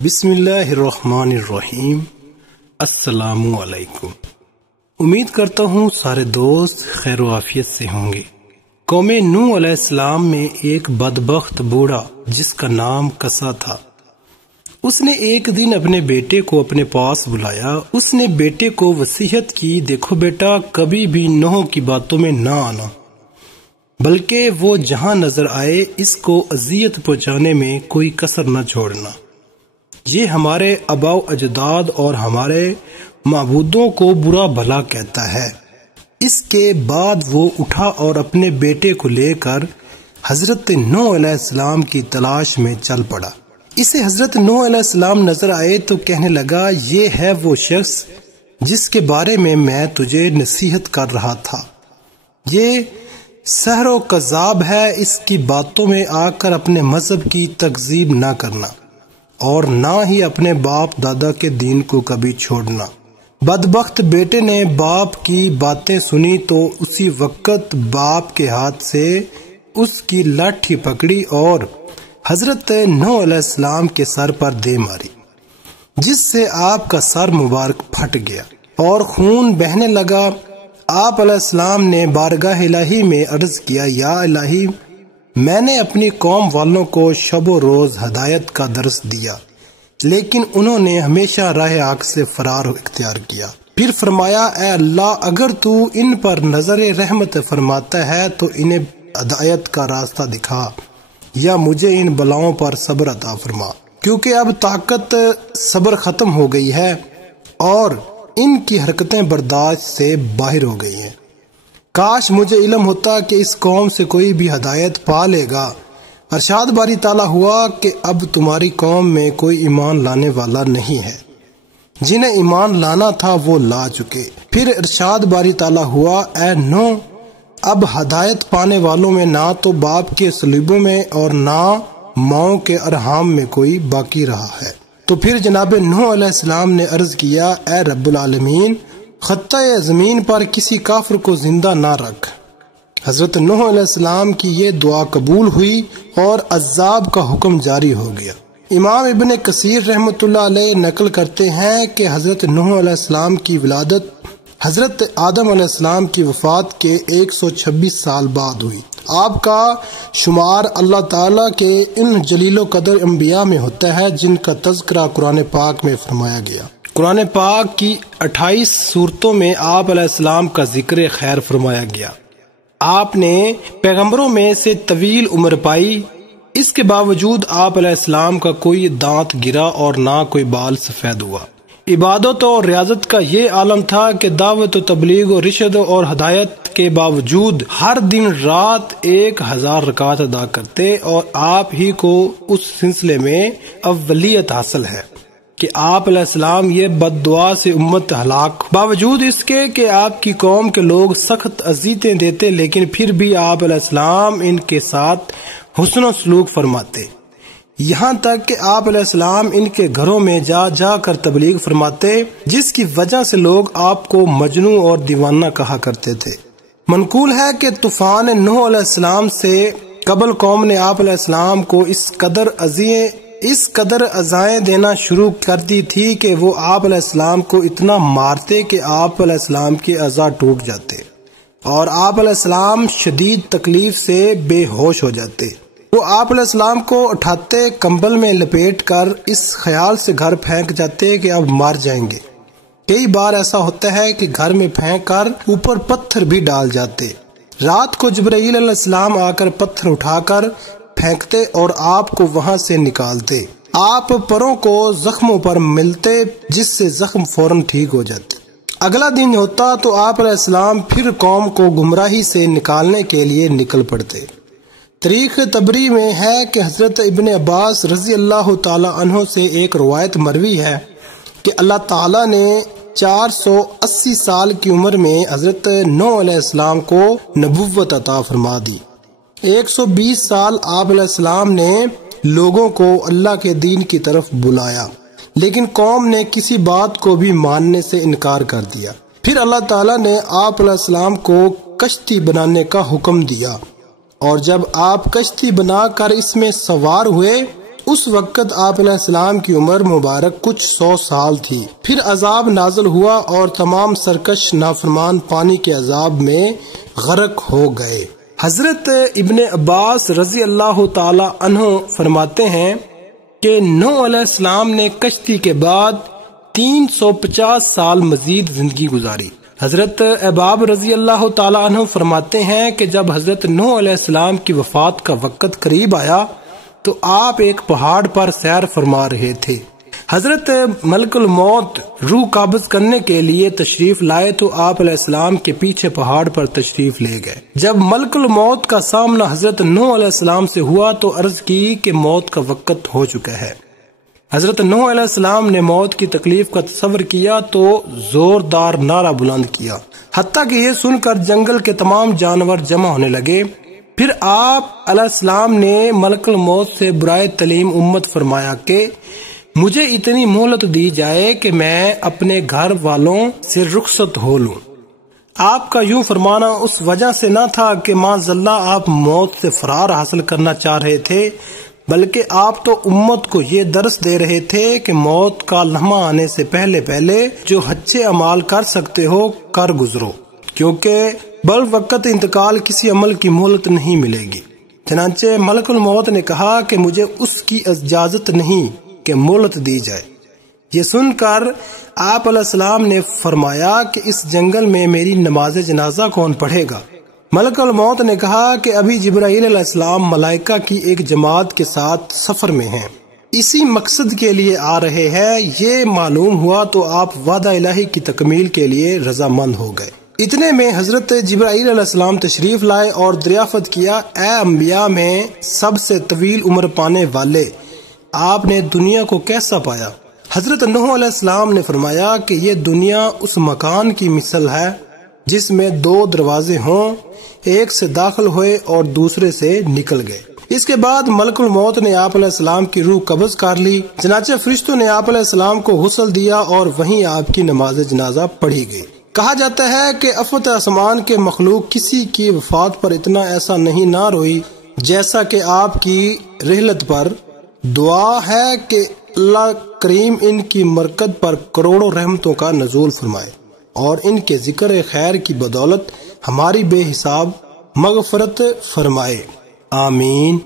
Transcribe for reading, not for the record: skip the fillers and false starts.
بسم اللہ الرحمن الرحیم۔ السلام علیکم۔ امید کرتا ہوں سارے دوست خیر و عافیت سے ہوں گے۔ قوم نوح علیہ السلام میں ایک بدبخت بوڑھا جس کا نام کسا تھا، اس نے ایک دن اپنے بیٹے کو اپنے پاس بلایا۔ اس نے بیٹے کو وصیت کی، دیکھو بیٹا، کبھی بھی نوح کی باتوں میں نہ آنا، بلکہ وہ جہاں نظر آئے اس کو اذیت پہنچانے میں کوئی کسر نہ چھوڑنا۔ یہ ہمارے آباء و اجداد اور ہمارے معبودوں کو برا بھلا کہتا ہے۔ اس کے بعد وہ اٹھا اور اپنے بیٹے کو لے کر حضرت نوح علیہ السلام کی تلاش میں چل پڑا۔ اسے حضرت نوح علیہ السلام نظر آئے تو کہنے لگا، یہ ہے وہ شخص جس کے بارے میں تجھے نصیحت کر رہا تھا۔ یہ سحر و کذاب ہے، اس کی باتوں میں آ کر اپنے مذہب کی تکذیب نہ کرنا اور نہ ہی اپنے باپ دادا کے دین کو کبھی چھوڑنا۔ بدبخت بیٹے نے باپ کی باتیں سنی تو اسی وقت باپ کے ہاتھ سے اس کی لاٹھی پکڑی اور حضرت نوح علیہ السلام کے سر پر دے ماری، جس سے آپ کا سر مبارک پھٹ گیا اور خون بہنے لگا۔ آپ علیہ السلام نے بارگاہ الہی میں عرض کیا، یا الہی، میں نے اپنی قوم والوں کو شب و روز ہدایت کا درس دیا، لیکن انہوں نے ہمیشہ راہ حق سے فرار اختیار کیا۔ پھر فرمایا، اے اللہ، اگر تو ان پر نظر رحمت فرماتا ہے تو انہیں ہدایت کا راستہ دکھا، یا مجھے ان بلاؤں پر صبر عطا فرما، کیونکہ اب طاقت صبر ختم ہو گئی ہے اور ان کی حرکتیں برداشت سے باہر ہو گئی ہیں۔ کاش مجھے علم ہوتا کہ اس قوم سے کوئی بھی ہدایت پا لے گا۔ ارشاد باری تعالیٰ ہوا کہ اب تمہاری قوم میں کوئی ایمان لانے والا نہیں ہے، جنہیں ایمان لانا تھا وہ لا چکے۔ پھر ارشاد باری تعالیٰ ہوا، اے نوح، اب ہدایت پانے والوں میں نہ تو باپ کے صلیبوں میں اور نہ ماؤں کے ارحام میں کوئی باقی رہا ہے۔ تو پھر جناب نوح علیہ السلام نے عرض کیا، اے رب العالمین، خطۂ زمین پر کسی کافر کو زندہ نہ رکھ۔ حضرت نوح علیہ السلام کی یہ دعا قبول ہوئی اور عذاب کا حکم جاری ہو گیا۔ امام ابن کثیر رحمۃ اللہ علیہ نقل کرتے ہیں کہ حضرت نوح علیہ السلام کی ولادت حضرت آدم علیہ السلام کی وفات کے 126 سال بعد ہوئی۔ آپ کا شمار اللہ تعالیٰ کے ان جلیل و قدر انبیاء میں ہوتا ہے جن کا تذکرہ قرآن پاک میں فرمایا گیا۔ قرآن پاک کی 28 سورتوں میں آپ علیہ السلام کا ذکر خیر فرمایا گیا۔ آپ نے پیغمبروں میں سے طویل عمر پائی، اس کے باوجود آپ علیہ السلام کا کوئی دانت گرا اور نہ کوئی بال سفید ہوا۔ عبادت اور ریاضت کا یہ عالم تھا کہ دعوت و تبلیغ و رشد اور ہدایت کے باوجود ہر دن رات 1000 رکعت ادا کرتے، اور آپ ہی کو اس سلسلے میں اولیت حاصل ہے کہ آپ علیہ السلام یہ بد دعا سے امت ہلاک، باوجود اس کے کہ آپ کی قوم کے لوگ سخت اذیتیں دیتے، لیکن پھر بھی آپ علیہ السلام ان کے ساتھ حسن و سلوک فرماتے، یہاں تک کہ آپ علیہ السلام ان کے گھروں میں جا جا کر تبلیغ فرماتے، جس کی وجہ سے لوگ آپ کو مجنوں اور دیوانہ کہا کرتے تھے۔ منقول ہے کہ طوفان نوح علیہ السلام سے قبل قوم نے آپ علیہ السلام کو اس قدر اذائیں دینا شروع کر دی تھی کہ وہ آپ علیہ السلام کو اتنا مارتے کہ آپ علیہ السلام کے اعضاء ٹوٹ جاتے اور آپ علیہ السلام شدید تکلیف سے بے ہوش ہو جاتے۔ وہ آپ علیہ السلام کو اٹھاتے، کمبل میں لپیٹ کر اس خیال سے گھر پھینک جاتے کہ اب مار جائیں گے۔ کئی بار ایسا ہوتا ہے کہ گھر میں پھینک کر اوپر پتھر بھی ڈال جاتے۔ رات کو جبرائیل علیہ السلام آ کر پتھر اٹھا کر پھینکتے اور آپ کو وہاں سے نکالتے۔ آپ پروں کو زخموں پر ملتے، جس سے زخم فوراً ٹھیک ہو جاتے۔ اگلا دن ہوتا تو آپ علیہ السلام پھر قوم کو گمراہی سے نکالنے کے لیے نکل پڑتے۔ تاریخ طبری میں ہے کہ حضرت ابن عباس رضی اللہ تعالی عنہ سے ایک روایت مروی ہے کہ اللہ تعالیٰ نے 480 سال کی عمر میں حضرت نوح علیہ السلام کو نبوت عطا فرما دی۔ 120 سال آپ علیہ السلام نے لوگوں کو اللہ کے دین کی طرف بلایا، لیکن قوم نے کسی بات کو بھی ماننے سے انکار کر دیا۔ پھر اللہ تعالیٰ نے آپ علیہ السلام کو کشتی بنانے کا حکم دیا، اور جب آپ کشتی بنا کر اس میں سوار ہوئے اس وقت آپ علیہ السلام کی عمر مبارک کچھ 100 سال تھی۔ پھر عذاب نازل ہوا اور تمام سرکش نافرمان پانی کے عذاب میں غرق ہو گئے۔ حضرت ابن عباس رضی اللہ تعالی عنہ فرماتے ہیں کہ نوح علیہ السلام نے کشتی کے بعد 350 سال مزید زندگی گزاری۔ حضرت احباب رضی اللہ تعالی عنہ فرماتے ہیں کہ جب حضرت نوح علیہ السلام کی وفات کا وقت قریب آیا تو آپ ایک پہاڑ پر سیر فرما رہے تھے۔ حضرت ملک الموت روح قابض کرنے کے لیے تشریف لائے تو آپ علیہ السلام کے پیچھے پہاڑ پر تشریف لے گئے۔ جب ملک الموت کا سامنا حضرت نوح علیہ السلام سے ہوا تو عرض کی کہ موت کا وقت ہو چکا ہے۔ حضرت نوح علیہ السلام نے موت کی تکلیف کا تصور کیا تو زوردار نعرہ بلند کیا، حتیٰ کہ یہ سن کر جنگل کے تمام جانور جمع ہونے لگے۔ پھر آپ علیہ السلام نے ملک الموت سے برائے تعلیم امت فرمایا کہ مجھے اتنی مہلت دی جائے کہ میں اپنے گھر والوں سے رخصت ہو لوں۔ آپ کا یوں فرمانا اس وجہ سے نہ تھا کہ معاذاللہ آپ موت سے فرار حاصل کرنا چاہ رہے تھے، بلکہ آپ تو امت کو یہ درس دے رہے تھے کہ موت کا لمحہ آنے سے پہلے پہلے جو اچھے اعمال کر سکتے ہو کر گزرو، کیونکہ بل وقت انتقال کسی عمل کی مہلت نہیں ملے گی۔ چنانچہ ملک الموت نے کہا کہ مجھے اس کی اجازت نہیں کہ مہلت دی جائے۔ یہ سن کر آپ علیہ السلام نے فرمایا کہ اس جنگل میں میری نماز جنازہ کون پڑھے گا؟ ملک الموت نے کہا کہ ابھی جبرائیل علیہ السلام ملائکہ کی ایک جماعت کے ساتھ سفر میں ہیں، اسی مقصد کے لیے آ رہے ہیں۔ یہ معلوم ہوا تو آپ وعدہ الہی کی تکمیل کے لیے رضامند ہو گئے۔ اتنے میں حضرت جبرائیل علیہ السلام تشریف لائے اور دریافت کیا، اے انبیاء میں سب سے طویل عمر پانے والے، آپ نے دنیا کو کیسا پایا؟ حضرت نوح علیہ السلام نے فرمایا کہ یہ دنیا اس مکان کی مثل ہے جس میں 2 دروازے ہوں، ایک سے داخل ہوئے اور دوسرے سے نکل گئے۔ اس کے بعد ملک الموت نے آپ علیہ السلام کی روح قبض کر لی۔ چنانچہ فرشتوں نے آپ علیہ السلام کو غسل دیا اور وہیں آپ کی نماز جنازہ پڑھی گئی۔ کہا جاتا ہے کہ افت آسمان کے مخلوق کسی کی وفات پر اتنا ایسا نہیں نہ روئی جیسا کہ آپ کی رحلت پر۔ دعا ہے کہ اللہ کریم ان کی مرکز پر کروڑوں رحمتوں کا نزول فرمائے اور ان کے ذکر خیر کی بدولت ہماری بے حساب مغفرت فرمائے، آمین۔